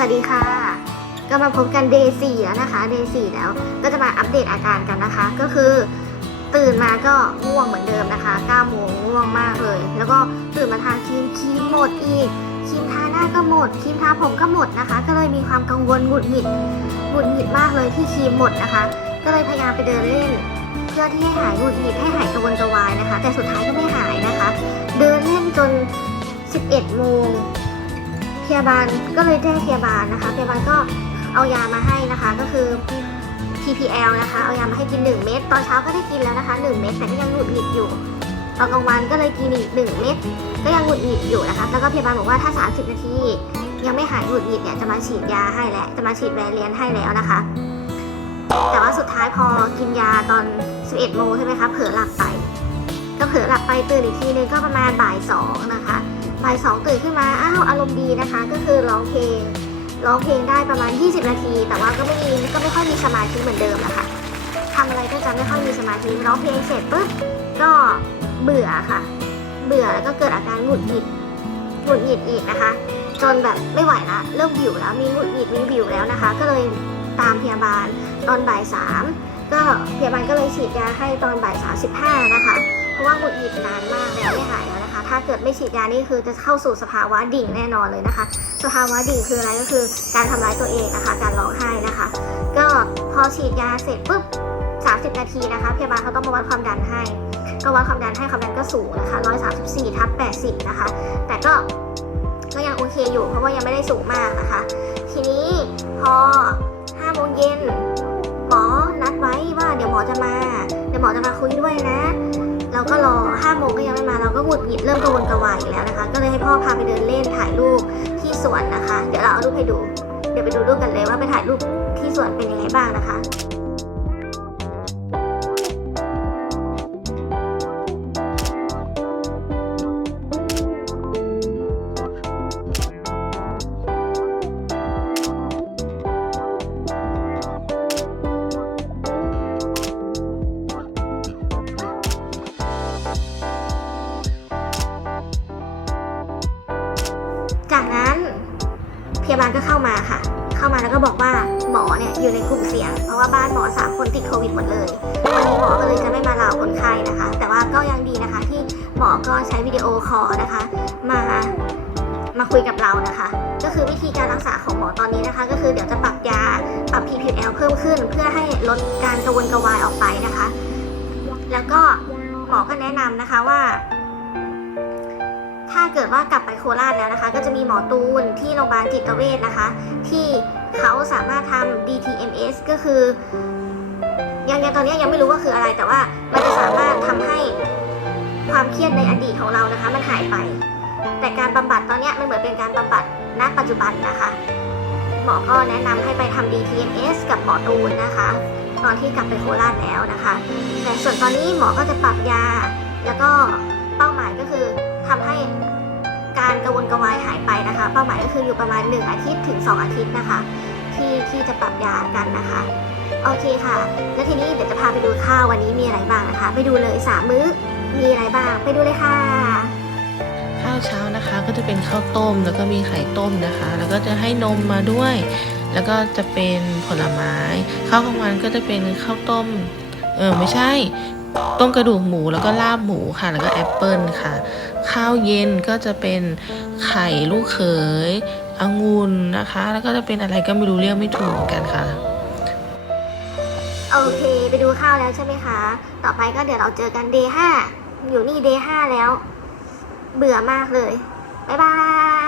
สวัสดีค่ะ ก็มาพบกัน day 4แล้วนะคะ day 4แล้ว ก็จะมาอัปเดตอาการกันนะคะ ก็คือ ตื่นมาก็ง่วงเหมือนเดิมนะคะ9โมงง่วงมากเลย แล้วก็ตื่นมาทาครีมครีมหมดอีกครีมทาหน้าก็หมดครีมทาผมก็หมดนะคะ ก็เลยมีความกังวลหงุดหงิดหงุดหงิดมากเลยที่ครีมหมดนะคะ ก็เลยพยายามไปเดินเล่น เพื่อที่ให้หายหงุดหงิดให้หายกระวนกระวายนะคะ แต่สุดท้ายก็ไม่หายนะคะ เดินเล่นจน 11โมง พยาบาลก็เลยแจ้งพยาบาลนะคะ พยาบาลก็เอายามาให้นะคะ ก็คือ TPL นะคะ เอายามาให้กิน 1 เม็ด ตอนเช้าก็ได้กินแล้วนะคะ 1 เม็ด แต่ก็ยังหงุดหงิดอยู่ ตอนกลางวันก็เลยกินอีก 1 เม็ด ก็ยังหงุดหงิดอยู่นะคะ แล้วก็พยาบาลบอกว่าถ้า 30 นาที ยังไม่หายหงุดหงิดเนี่ย จะมาฉีดยาให้แล้ว จะมาฉีดแวรเลียนให้แล้วนะคะ แต่ว่าสุดท้ายพอกินยาตอน 11 โมงใช่ไหมคะ เผลอหลับไป ก็เผลอหลับไปตื่นอีกทีนึงก็ประมาณบ่ายสองนะคะ บ่ายสองตื่นขึ้นมาอ้ารมณ์ดีนะคะ ก็คือร้องเพลงร้องเพลงได้ประมาณ 20 นาที แต่ว่าก็ไม่มีก็ไม่ค่อยมีสมาธิเหมือนเดิมนะคะทำอะไรก็จะไม่ค่อยมีสมาธิร้องเพลงเสร็จปุ๊บก็เบื่อค่ะ เบื่อแล้วก็เกิดอาการหงุดหงิดหงุดหงิดอีกนะคะ จนแบบไม่ไหวละเริ่มวิวแล้วมีหงุดหงิดมีวิวแล้วนะคะ ก็เลยตามพยาบาลตอนบ่ายสามก็พยาบาลก็เลยฉีดยาให้ตอนบ่ายสามสิบห้านะคะ ราะว่าหงุดหงิดนานมากแล้วไม่หายแล้วนะคะ ถ้าเกิดไม่ฉีดยานี่คือจะเข้าสู่สภาวะดิ่งแน่นอนเลยนะคะ สภาวะดิ่งคืออะไรก็คือการทำร้ายตัวเองนะคะ การร้องไห้นะคะ ก็พอฉีดยาเสร็จปุ๊บ30 นาทีนะคะพยาบาลเขาต้องมาวัดความดันให้ ก็วัดความดันให้ความดันก็สูงนะคะ134ทับ80นะคะ แต่ก็ก็ยังโอเคอยู่ เพราะว่ายังไม่ได้สูงมากนะคะ ทีนี้พอ5โมงเย็นหมอนัดไว้ว่าเดี๋ยวหมอจะมา เดี๋ยวหมอจะมาคุยด้วยนะ เราก็รอ5โมงก็ยังไม่มาเราก็หงุดหงิดเริ่มกระวนกระวายอีกแล้วนะคะ ก็เลยให้พ่อพาไปเดินเล่นถ่ายรูปที่สวนนะคะ เดี๋ยวเราเอารูปให้ดู เดี๋ยวไปดูรูปกันเลยว่าไปถ่ายรูปที่สวนเป็นยังไงบ้างนะคะ ก็บอกว่าหมอเนี่ยอยู่ในกลุ่มเสี่ยง เพราะว่าบ้านหมอสามคนติดโควิดหมดเลยวันนี้หมอก็เลยจะไม่มาลาคนไข้นะคะ แต่ว่าก็ยังดีนะคะที่หมอก็ใช้วิดีโอคอลนะคะ มามาคุยกับเรานะคะ ก็คือวิธีการรักษาของหมอตอนนี้นะคะ ก็คือเดี๋ยวจะปรับยาปรับ PPL เพิ่มขึ้น เพื่อให้ลดการกระวนกระวายออกไปนะคะ แล้วก็หมอก็แนะนำนะคะว่า ถ้าเกิดว่ากลับไปโคราชแล้วนะคะ ก็จะมีหมอตูนที่โรงพยาบาลจิตเวชนะคะ ที่ เขาสามารถทำ DTMS ก็คือยังยังตอนนี้ยังไม่รู้ว่าคืออะไรแต่ว่ามันจะสามารถทำให้ความเครียดในอดีตของเรานะคะ มันหายไป แต่การบำบัดตอนนี้มันเหมือนเป็นการบำบัดณปัจจุบันนะคะหมอก็แนะนำให้ไปทำ DTMS กับหมอตูนนะคะ ตอนที่กลับไปโคราชแล้วนะคะ แต่ส่วนตอนนี้หมอก็จะปรับยา แล้วก็เป้าหมายก็คือทำให้ การกระวนกระวายหายไปนะคะ เป้าหมายก็คืออยู่ประมาณ 1 อาทิตย์ถึง 2 อาทิตย์นะคะ ที่ที่จะปรับยากันนะคะ โอเคค่ะ แล้วทีนี้เดี๋ยวจะพาไปดูข้าววันนี้มีอะไรบ้างนะคะ ไปดูเลยสามมื้อมีอะไรบ้าง ไปดูเลยค่ะ ข้าวเช้านะคะก็จะเป็นข้าวต้มแล้วก็มีไข่ต้มนะคะ แล้วก็จะให้นมมาด้วย แล้วก็จะเป็นผลไม้ ข้าวกลางวันก็จะเป็นข้าวต้มเออไม่ใช่ ต้มกระดูกหมูแล้วก็ลาบหมูค่ะ แล้วก็แอปเปิลค่ะ ข้าวเย็นก็จะเป็นไข่ลูกเขยองุ่นนะคะ แล้วก็จะเป็นอะไรก็ไม่รู้เรียกไม่ถูกเหมือนกันค่ะ โอเค ไปดูข้าวแล้วใช่ไหมคะ ต่อไปก็เดี๋ยวเราเจอกัน day 5อยู่นี่ day 5แล้ว เบื่อมากเลย บ๊ายบาย